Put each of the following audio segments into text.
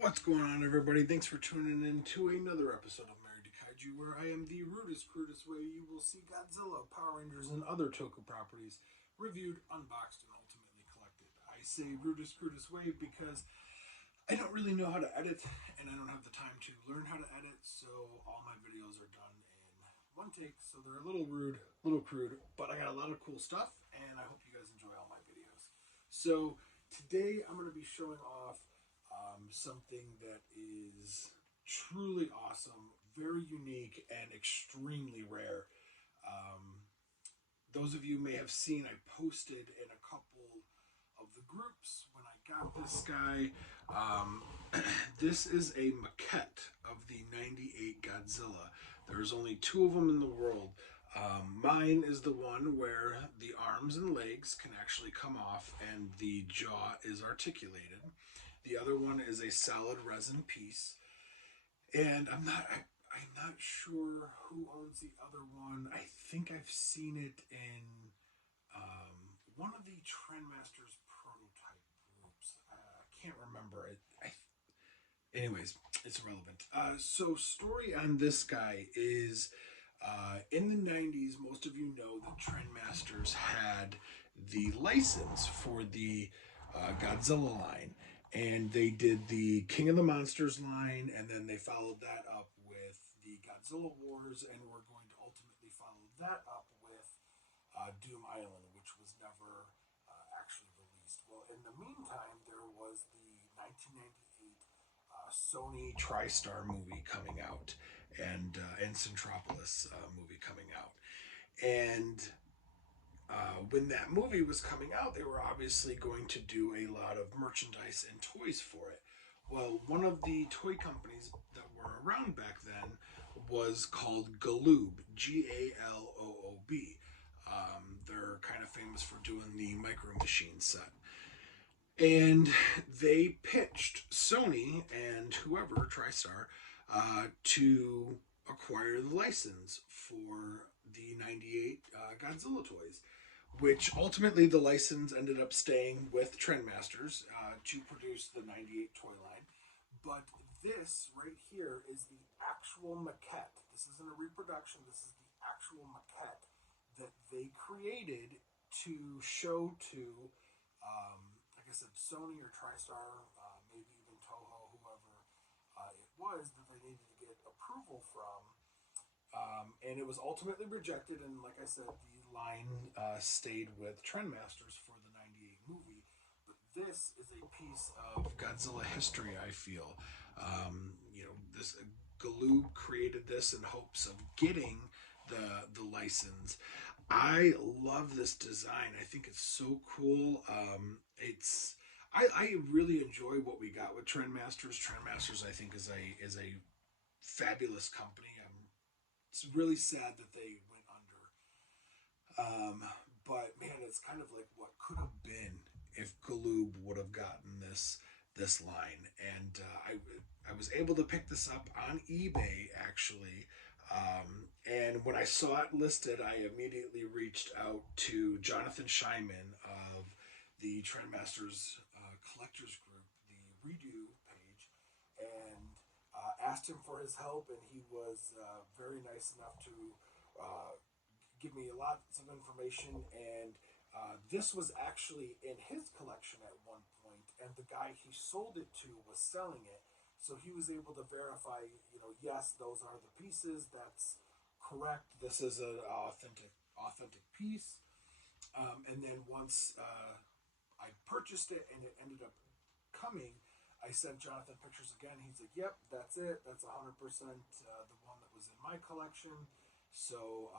What's going on, everybody? Thanks for tuning in to another episode of Married to Kaiju, where I am the rudest, crudest way you will see Godzilla, Power Rangers, and other Toku properties reviewed, unboxed, and ultimately collected. I say rudest, crudest way because I don't really know how to edit, and I don't have the time to learn how to edit, so all my videos are done in one take, so they're a little rude, a little crude, but I got a lot of cool stuff, and I hope you guys enjoy all my videos. So today I'm going to be showing off something that is truly awesome, very unique, and extremely rare. Um, those of you may have seen I posted in a couple of the groups when I got this guy. Um, this is a maquette of the '98 Godzilla. There's only two of them in the world. Mine is the one where the arms and legs can actually come off and the jaw is articulated. The other one is a solid resin piece, and I'm not sure who owns the other one. I think I've seen it in one of the Trendmasters prototype groups. I can't remember it. Anyways, it's irrelevant. So story on this guy is in the '90s. Most of you know that Trendmasters had the license for the Godzilla line, and they did the King of the Monsters line, and then they followed that up with the Godzilla Wars, and we're going to ultimately follow that up with Doom Island, which was never actually released. Well, in the meantime, there was the 1998 Sony TriStar movie coming out, and Centropolis movie coming out, and when that movie was coming out, they were obviously going to do a lot of merchandise and toys for it. Well, one of the toy companies that were around back then was called Galoob, Galoob. They're kind of famous for doing the Micro Machine set. And they pitched Sony and whoever, TriStar, to acquire the license for the '98 Godzilla toys, which ultimately the license ended up staying with Trendmasters to produce the '98 toy line. But this right here is the actual maquette. This isn't a reproduction, this is the actual maquette that they created to show to, like I said, Sony or TriStar, maybe even Toho, whoever it was that they needed to get approval from. And it was ultimately rejected, and like I said, the line stayed with Trendmasters for the '98 movie. But this is a piece of Godzilla history, I feel. This Galoob created this in hopes of getting the license. I love this design. I think it's so cool. I really enjoy what we got with Trendmasters. Trendmasters, I think, is a fabulous company. It's really sad that they went under. But man, it's kind of like what could have been if Galoob would have gotten this line. And I was able to pick this up on eBay actually. And when I saw it listed, I immediately reached out to Jonathan Scheinman of the Trendmasters Collectors Group, the Redo page, and asked him for his help, and he was very nice enough to give me lots of information. And this was actually in his collection at one point, and the guy he sold it to was selling it, so he was able to verify, yes, those are the pieces. That's correct. This is an authentic piece. And then once I purchased it and it ended up coming, I sent Jonathan pictures again. He's like, "Yep, that's it. That's 100% the one that was in my collection." So,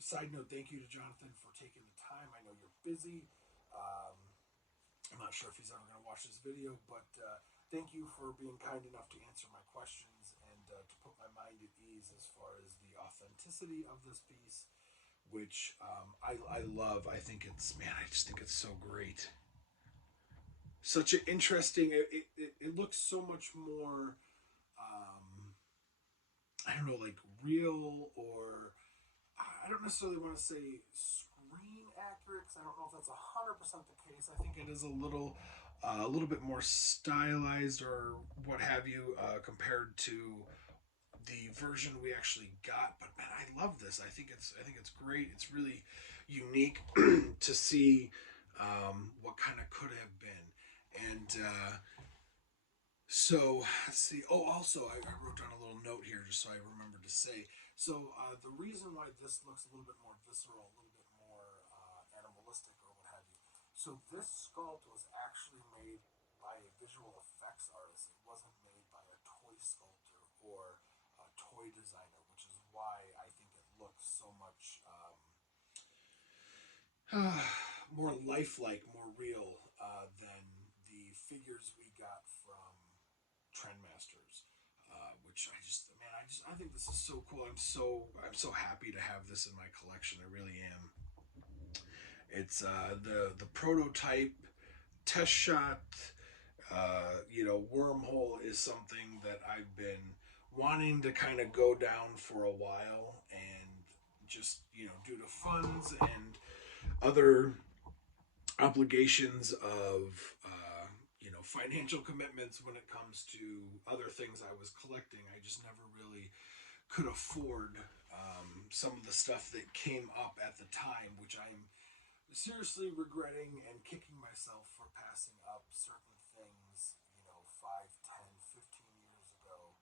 side note, thank you to Jonathan for taking the time. I know you're busy. I'm not sure if he's ever going to watch this video, but thank you for being kind enough to answer my questions and to put my mind at ease as far as the authenticity of this piece, which I love. I just think it's so great. Such an interesting, it looks so much more, I don't know, like real, or I don't necessarily want to say screen accurate, because I don't know if that's 100% the case. I think it is a little a little bit more stylized or what have you, compared to the version we actually got. But man, I love this. I think it's great. It's really unique to see what kind of could have been. And so let's see. Oh, also, I wrote down a little note here just so I remember to say. So the reason why this looks a little bit more visceral, a little bit more animalistic, or what have you. So this sculpt was actually made by a visual effects artist. It wasn't made by a toy sculptor or a toy designer, which is why I think it looks so much more lifelike, more real than the figures we got from Trendmasters. Which I think this is so cool. I'm so happy to have this in my collection. I really am. It's the prototype test shot. Wormhole is something that I've been wanting to kind of go down for a while, and just due to funds and other obligations of financial commitments when it comes to other things I was collecting. I just never really could afford some of the stuff that came up at the time, which I'm seriously regretting and kicking myself for passing up certain things, 5, 10, 15 years ago,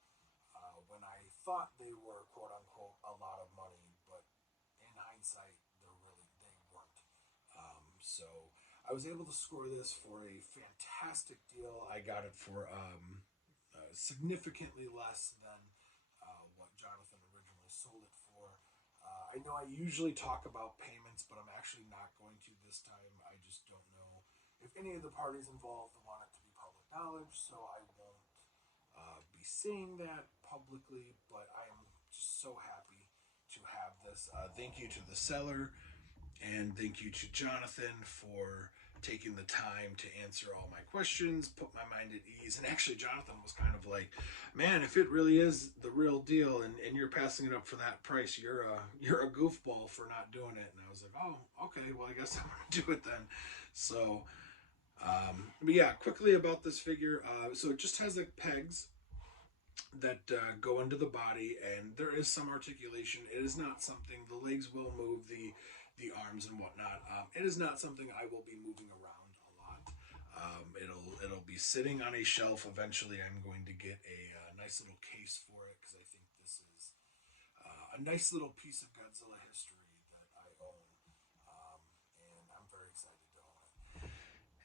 when I thought they were quote unquote a lot of money, but in hindsight, they weren't. So I was able to score this for a fantastic deal. I got it for significantly less than what Jonathan originally sold it for. I know I usually talk about payments, but I'm actually not going to this time. I just don't know if any of the parties involved want it to be public knowledge, so I won't be saying that publicly. But I am just so happy to have this. Thank you to the seller, and thank you to Jonathan for taking the time to answer all my questions, put my mind at ease. And actually, Jonathan was kind of like, "Man, if it really is the real deal, and you're passing it up for that price, you're a goofball for not doing it." And I was like, "Oh, okay. Well, I guess I'm gonna do it then." So, but yeah, quickly about this figure. So it just has like pegs that go into the body, and there is some articulation. It is not something, the legs will move, the arms and whatnot. It is not something I will be moving around a lot. It'll be sitting on a shelf. Eventually, I'm going to get a nice little case for it, because I think this is a nice little piece of Godzilla history that I own, and I'm very excited to own it.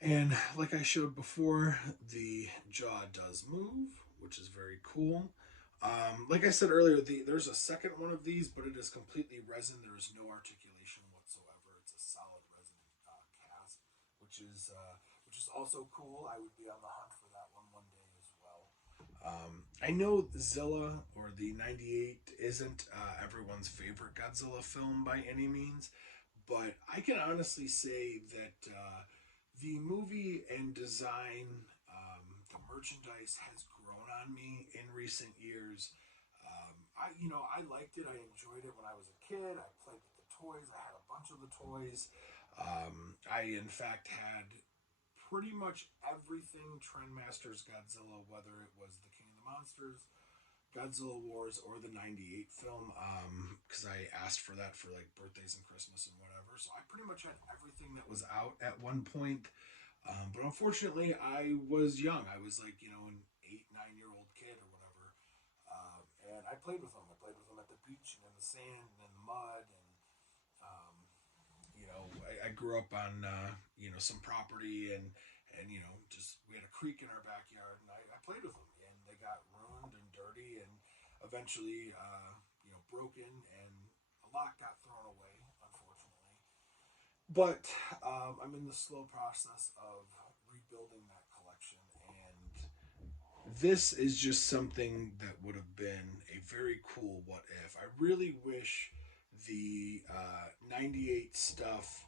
And like I showed before, the jaw does move, which is very cool. Like I said earlier, there's a second one of these, but it is completely resin. There is no articulation whatsoever. It's a solid resin cast, which is also cool. I would be on the hunt for that one day as well. I know Zilla, or the '98, isn't everyone's favorite Godzilla film by any means, but I can honestly say that the movie and design, the merchandise has grown on me in recent years. I liked it. I enjoyed it when I was a kid. I played with the toys. I had a bunch of the toys. I, in fact, had pretty much everything Trendmasters Godzilla, whether it was the King of the Monsters, Godzilla Wars, or the '98 film, because I asked for that for like birthdays and Christmas and whatever. So I pretty much had everything that was out at one point. But unfortunately, I was young. I was like, an 8, 9 year old kid or whatever. And I played with them. I played with them at the beach and in the sand and in the mud. And, I grew up on, some property, and just, we had a creek in our backyard, and I played with them. And they got ruined and dirty and eventually, broken, and a lot got thrown away, unfortunately. But I'm in the slow process of rebuilding that collection, and this is just something that would have been a very cool what if. I really wish the '98 stuff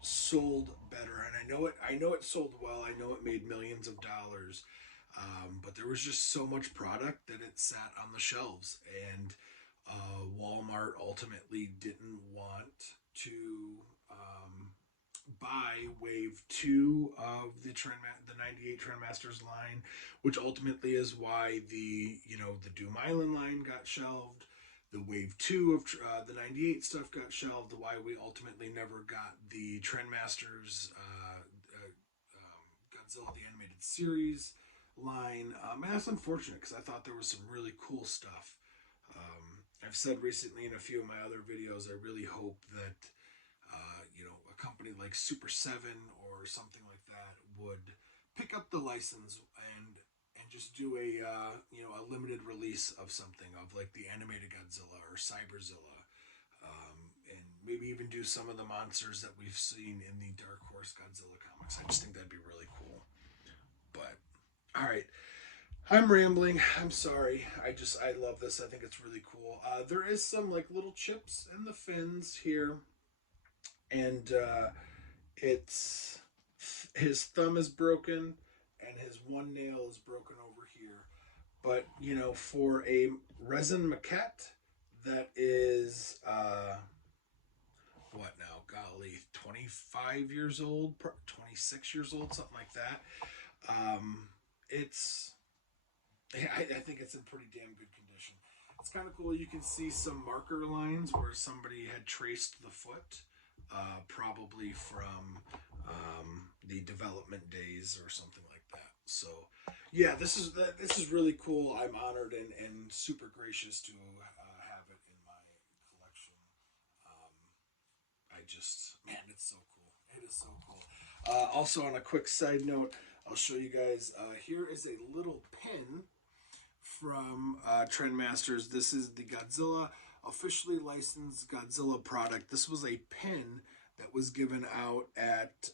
sold better, and I know it sold well. I know it made millions of dollars, but there was just so much product that it sat on the shelves, and Walmart ultimately didn't want to buy Wave 2 of the 98 Trendmasters line, which ultimately is why the Doom Island line got shelved. The Wave 2 of the 98 stuff got shelved, why we ultimately never got the Trendmasters Godzilla the Animated Series line. And that's unfortunate because I thought there was some really cool stuff. I've said recently in a few of my other videos, I really hope that a company like Super 7 or something like that would pick up the license and just do a limited release of something of like the animated Godzilla or Cyberzilla, and maybe even do some of the monsters that we've seen in the Dark Horse Godzilla comics. I just think that'd be really cool. But all right, I'm rambling. I'm sorry. I love this. I think it's really cool. There is some like little chips in the fins here, and it's his thumb is broken, and his one nail is broken over here. But for a resin maquette that is what now? Golly, 25 years old, 26 years old, something like that. It's I think it's in pretty damn good condition. It's kind of cool. You can see some marker lines where somebody had traced the foot, probably from the development days or something like that. So, yeah, this is really cool. I'm honored and super gracious to have it in my collection. I just, man, it's so cool. It is so cool. Also, on a quick side note, I'll show you guys. Here is a little pin from Trendmasters. This is the Godzilla officially licensed Godzilla product. This was a pin that was given out at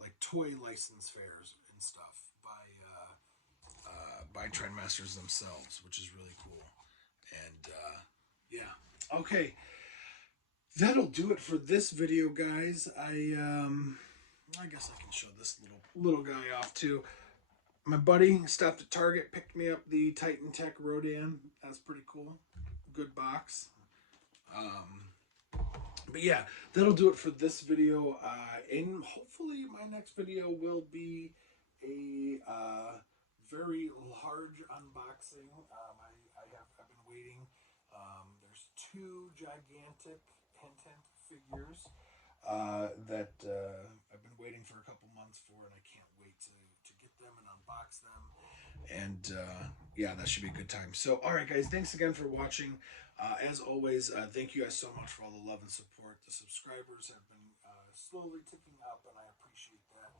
like toy license fairs and stuff by Trendmasters themselves, which is really cool. And yeah, okay, that'll do it for this video, guys. I guess I can show this little guy off too. My buddy stopped at Target, picked me up the Titan Tech Rodan. That's pretty cool. Good box. But yeah, that'll do it for this video. And hopefully my next video will be a very large unboxing. I've been waiting. There's two gigantic hint figures that I've been waiting for a couple months for, and I can't wait to get them and unbox them. And yeah, that should be a good time. So, all right, guys, thanks again for watching. As always, thank you guys so much for all the love and support. The subscribers have been slowly ticking up, and I appreciate that.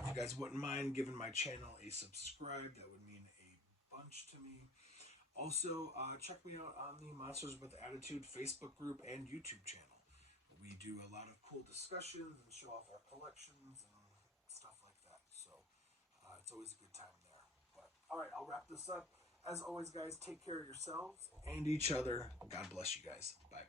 If you guys wouldn't mind giving my channel a subscribe, that would mean a bunch to me. Also, check me out on the Monsters with Attitude Facebook group and YouTube channel. We do a lot of cool discussions and show off our collections and stuff like that. So it's always a good time there. But all right, I'll wrap this up. As always, guys, take care of yourselves and each other. God bless you guys. Bye.